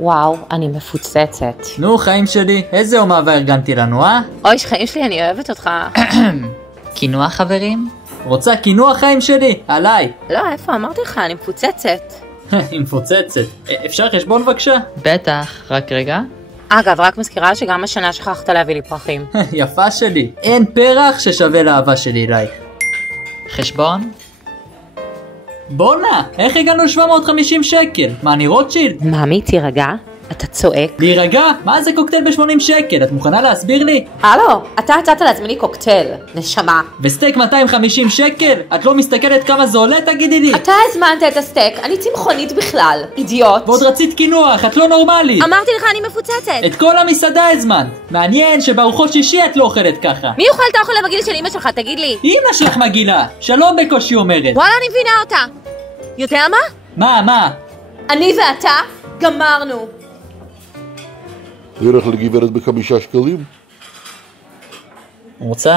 וואו, אני מפוצצת. נו, חיים שלי, איזה יום אהבה ארגנתי לנו, אה? אוי, חיים שלי, אני אוהבת אותך. כינוע חברים? רוצה כינוע חיים שלי? עליי. לא, איפה? אמרתי לך, אני מפוצצת. היא מפוצצת. אפשר חשבון בבקשה? בטח, רק רגע. אגב, רק מזכירה שגם השנה שכחת להביא לי פרחים. יפה שלי. אין פרח ששווה לאהבה שלי אלייך. חשבון? בונה, איך הגענו 750 שקל? מה, אני רוטשילד? מאמי, תירגע. אתה צועק. להירגע? מה זה קוקטייל ב-80 שקל? את מוכנה להסביר לי? הלו, אתה הצעת להזמין לי קוקטייל, נשמה. וסטייק 250 שקל? את לא מסתכלת כמה זה עולה? תגידי לי. אתה הזמנת את הסטייק, אני צמחונית בכלל, אידיוט. ועוד רצית קינוח, את לא נורמלית. אמרתי לך, אני מפוצצת. את כל המסעדה הזמנת. מעניין שבארוחות שישי את לא אוכלת ככה. מי יאכל את האוכל המגעיל של אמא שלך, תגיד לי? אמא שלך מגעילה. שלום בקושי אומרת. וואלה, אני מבינה אותה. יודע מה? מה? אני ואתה גמרנו. ערך לגברת ב5 שקלים? רוצה?